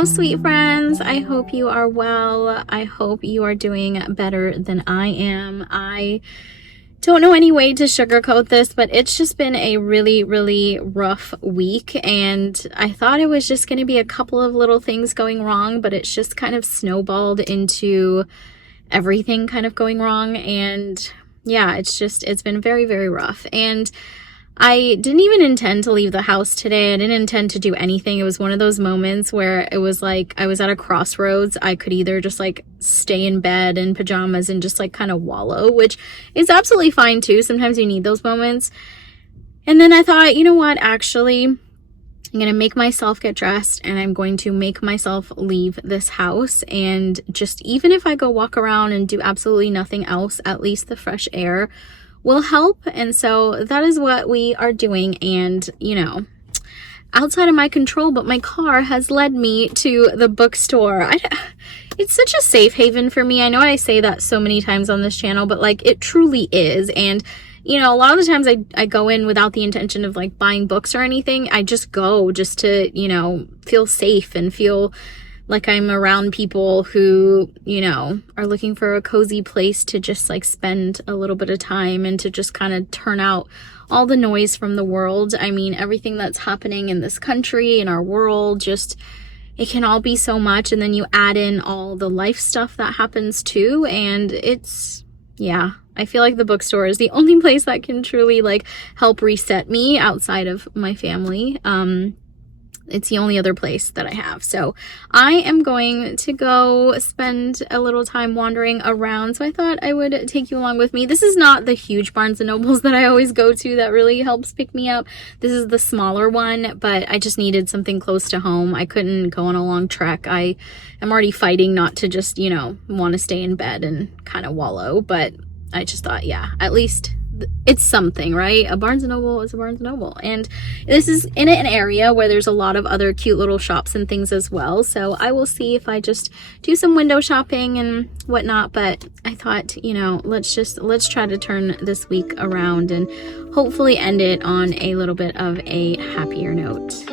Hello, sweet friends. I hope you are well. I hope you are doing better than I am. I don't know any way to sugarcoat this, but it's just been a really, really rough week, and I thought it was just going to be a couple of little things going wrong, but it's just kind of snowballed into everything kind of going wrong. And yeah, it's been very, very rough. And I didn't even intend to leave the house today. I didn't intend to do anything. It was one of those moments where it was like I was at a crossroads. I could either just like stay in bed in pajamas and just like kind of wallow, which is absolutely fine too. Sometimes you need those moments. And then I thought, you know what, actually, I'm going to make myself get dressed and I'm going to make myself leave this house. And just even if I go walk around and do absolutely nothing else, at least the fresh air will help. And so that is what we are doing. And, you know, outside of my control, but my car has led me to the bookstore. It's such a safe haven for me. I know I say that so many times on this channel, but like it truly is. And you know, a lot of the times I go in without the intention of like buying books or anything. I just go just to, you know, feel safe and feel like I'm around people who, you know, are looking for a cozy place to just like spend a little bit of time and to just kind of turn out all the noise from the world. I mean, everything that's happening in this country, in our world, just, it can all be so much. And then you add in all the life stuff that happens too. And it's, yeah, I feel like the bookstore is the only place that can truly like help reset me outside of my family. It's the only other place that I have. So I am going to go spend a little time wandering around. So I thought I would take you along with me. This is not the huge Barnes & Nobles that I always go to that really helps pick me up. This is the smaller one, but I just needed something close to home. I couldn't go on a long trek. I am already fighting not to just, you know, want to stay in bed and kind of wallow. But I just thought, yeah, at least it's something, right? A Barnes & Noble is a Barnes & Noble. And this is in an area where there's a lot of other cute little shops and things as well. So I will see if I just do some window shopping and whatnot. But I thought, you know, let's try to turn this week around and hopefully end it on a little bit of a happier note.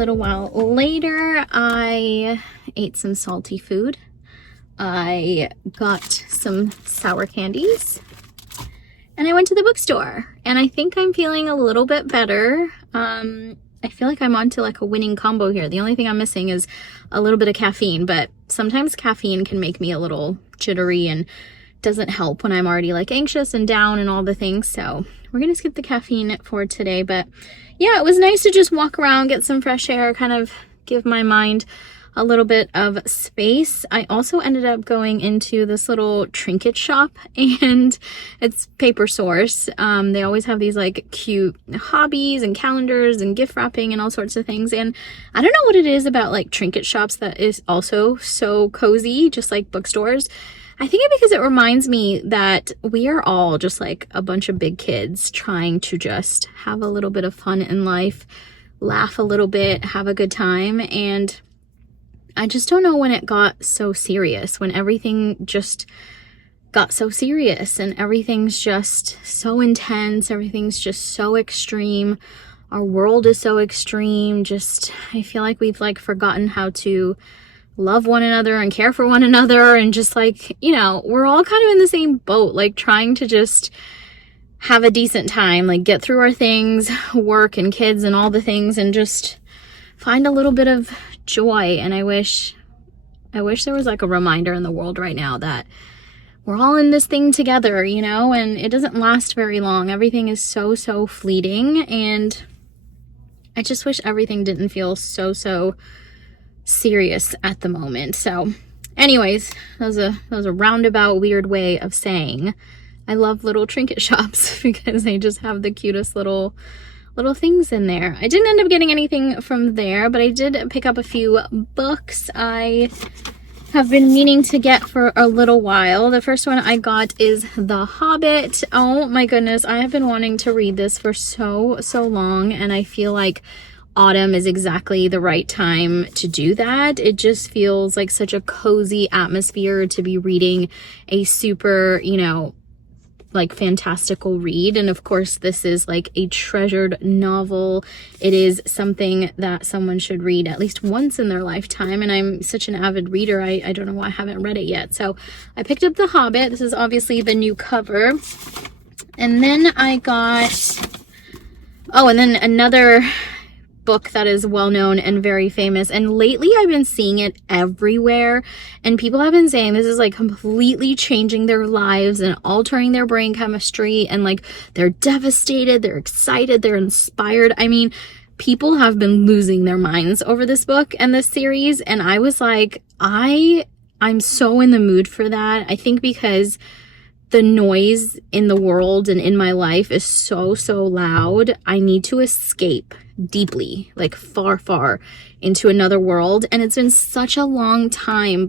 little while later, I ate some salty food. I got some sour candies. And I went to the bookstore. And I think I'm feeling a little bit better. I feel like I'm onto like a winning combo here. The only thing I'm missing is a little bit of caffeine. But sometimes caffeine can make me a little jittery and doesn't help when I'm already like anxious and down and all the things. So we're gonna skip the caffeine for today. But yeah, it was nice to just walk around, get some fresh air, kind of give my mind a little bit of space. I also ended up going into this little trinket shop, and it's Paper Source. They always have these like cute hobbies and calendars and gift wrapping and all sorts of things. And I don't know what it is about like trinket shops that is also so cozy, just like bookstores. I think it's because it reminds me that we are all just like a bunch of big kids trying to just have a little bit of fun in life, laugh a little bit, have a good time. And I just don't know when it got so serious, when everything just got so serious and everything's just so intense, everything's just so extreme. Our world is so extreme. Just, I feel like we've like forgotten how to love one another and care for one another, and just like, you know, we're all kind of in the same boat, like trying to just have a decent time, like get through our things, work and kids and all the things, and just find a little bit of joy. And I wish there was like a reminder in the world right now that we're all in this thing together, you know, and it doesn't last very long. Everything is so fleeting, and I just wish everything didn't feel so serious at the moment. So anyways, that was a roundabout weird way of saying I love little trinket shops because they just have the cutest little things in there. I didn't end up getting anything from there, but I did pick up a few books I have been meaning to get for a little while. The first one I got is The Hobbit. Oh my goodness, I have been wanting to read this for so long, and I feel like autumn is exactly the right time to do that. It just feels like such a cozy atmosphere to be reading a super, you know, like fantastical read. And of course, this is like a treasured novel. It is something that someone should read at least once in their lifetime. And I'm such an avid reader. I don't know why I haven't read it yet. So I picked up The Hobbit. This is obviously the new cover. And then I got, and then another book that is well known and very famous, and lately I've been seeing it everywhere, and people have been saying this is like completely changing their lives and altering their brain chemistry, and like they're devastated, they're excited, they're inspired. I mean, people have been losing their minds over this book and this series, and I was like, I'm so in the mood for that. I think because the noise in the world and in my life is so loud, I need to escape deeply, like far into another world. And it's been such a long time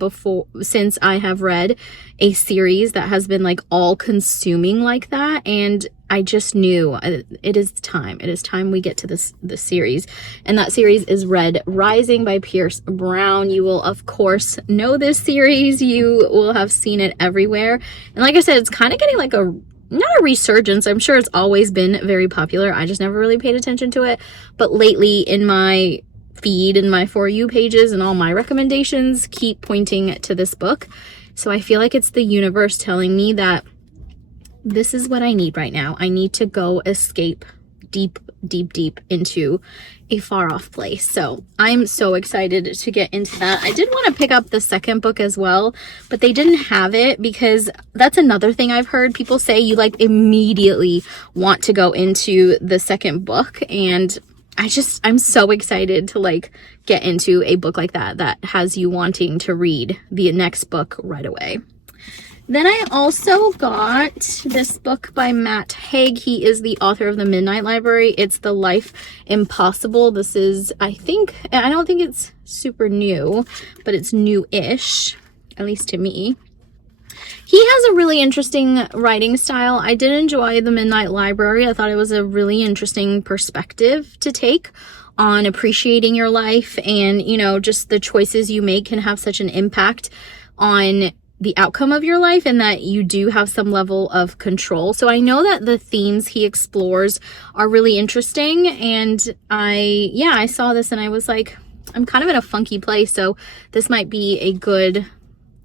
since I have read a series that has been like all consuming like that, and I just knew it is time we get to this series. And that series is Red Rising by Pierce Brown. You will of course know this series, you will have seen it everywhere, and like I said, it's kind of getting like not a resurgence. I'm sure it's always been very popular. I just never really paid attention to it. But lately in my feed and my For You pages and all my recommendations keep pointing to this book. So I feel like it's the universe telling me that this is what I need right now. I need to go escape deep into a far off place. So I'm so excited to get into that. I did want to pick up the second book as well, but they didn't have it, because that's another thing I've heard people say, you like immediately want to go into the second book, and I'm so excited to like get into a book like that has you wanting to read the next book right away. Then I also got this book by Matt Haig. He is the author of The Midnight Library. It's The Life Impossible. This is, I don't think it's super new, but it's new-ish, at least to me. He has a really interesting writing style. I did enjoy The Midnight Library. I thought it was a really interesting perspective to take on appreciating your life, and, you know, just the choices you make can have such an impact on the outcome of your life and that you do have some level of control. So I know that the themes he explores are really interesting, and I saw this and I was like, I'm kind of in a funky place, so this might be a good,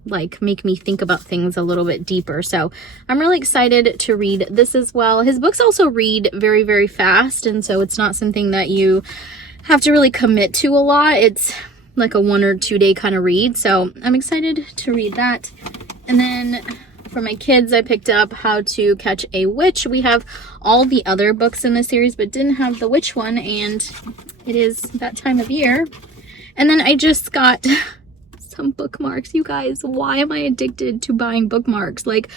like, make me think about things a little bit deeper. So I'm really excited to read this as well. His books also read very, very fast, and so it's not something that you have to really commit to a lot. It's like a 1 or 2 day kind of read. So I'm excited to read that. And then for my kids, I picked up How to Catch a Witch. We have all the other books in the series, but didn't have the witch one, and it is that time of year. And then I just got some bookmarks. You guys, why am I addicted to buying bookmarks? Like,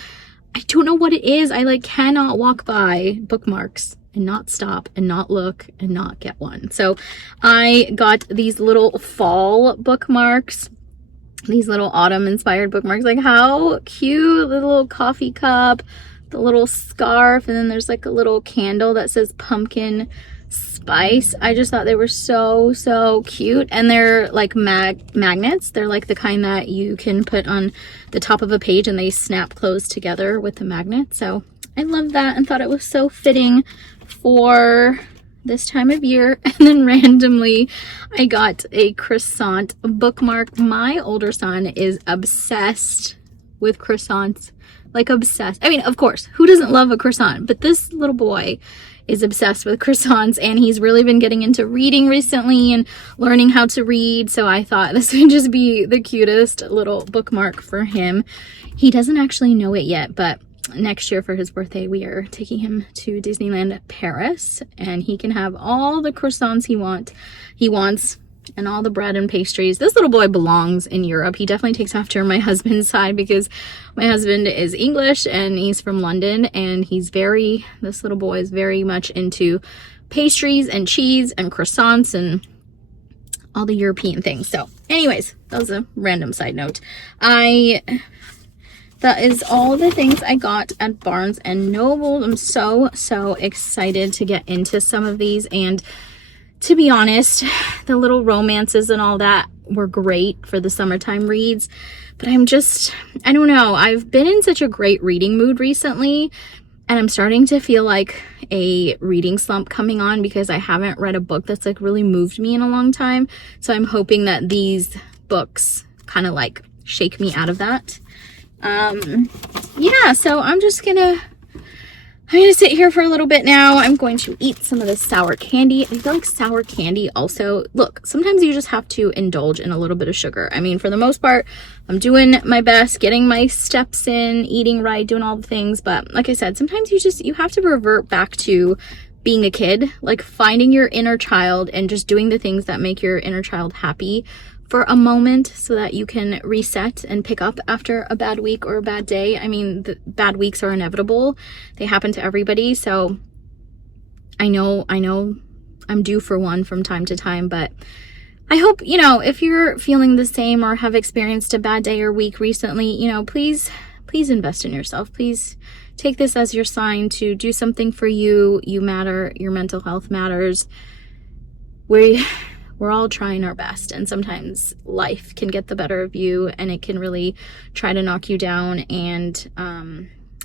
I don't know what it is. I like cannot walk by bookmarks and not stop and not look and not get one. So I got these little fall bookmarks, these little autumn inspired bookmarks. Like, how cute, the little coffee cup, the little scarf, and then there's like a little candle that says pumpkin spice. I just thought they were so cute, and they're like magnets. They're like the kind that you can put on the top of a page and they snap closed together with the magnet. So I love that and thought it was so fitting for this time of year. And then randomly I got a croissant bookmark. My older son is obsessed with croissants, like obsessed. I mean, of course, who doesn't love a croissant? But this little boy is obsessed with croissants, and he's really been getting into reading recently and learning how to read. So I thought this would just be the cutest little bookmark for him. He doesn't actually know it yet, but next year for his birthday, we are taking him to Disneyland Paris, and he can have all the croissants he wants and all the bread and pastries. This little boy belongs in Europe. He definitely takes after my husband's side, because my husband is English and he's from London, and this little boy is very much into pastries and cheese and croissants and all the European things. So anyways, that was a random side note. That is all the things I got at Barnes and Noble. I'm so excited to get into some of these, and to be honest, the little romances and all that were great for the summertime reads, but I don't know. I've been in such a great reading mood recently, and I'm starting to feel like a reading slump coming on because I haven't read a book that's like really moved me in a long time. So I'm hoping that these books kind of like shake me out of that. Yeah, so I'm gonna sit here for a little bit now. I'm going to eat some of this sour candy. I feel like sour candy also, look, sometimes you just have to indulge in a little bit of sugar. I mean, for the most part, I'm doing my best, getting my steps in, eating right, doing all the things. But like I said, sometimes you have to revert back to being a kid, like finding your inner child and just doing the things that make your inner child happy for a moment, so that you can reset and pick up after a bad week or a bad day. I mean, the bad weeks are inevitable. They happen to everybody. So I know I'm due for one from time to time, but I hope, if you're feeling the same or have experienced a bad day or week recently, please invest in yourself. Please take this as your sign to do something for you. You matter. Your mental health matters. We're all trying our best, and sometimes life can get the better of you, and it can really try to knock you down, and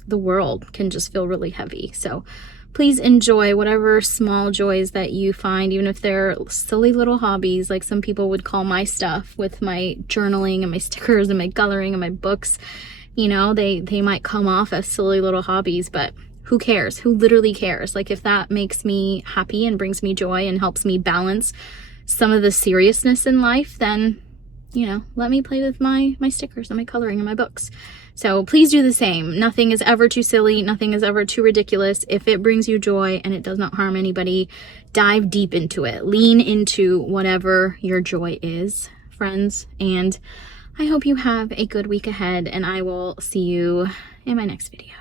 the world can just feel really heavy. So please enjoy whatever small joys that you find, even if they're silly little hobbies, like some people would call my stuff with my journaling and my stickers and my coloring and my books. They might come off as silly little hobbies, but who cares? Who literally cares? Like, if that makes me happy and brings me joy and helps me balance some of the seriousness in life, then let me play with my stickers and my coloring and my books. So please do the same. Nothing is ever too silly, nothing is ever too ridiculous. If it brings you joy and it does not harm anybody, dive deep into it. Lean into whatever your joy is, friends. And I hope you have a good week ahead, and I will see you in my next video.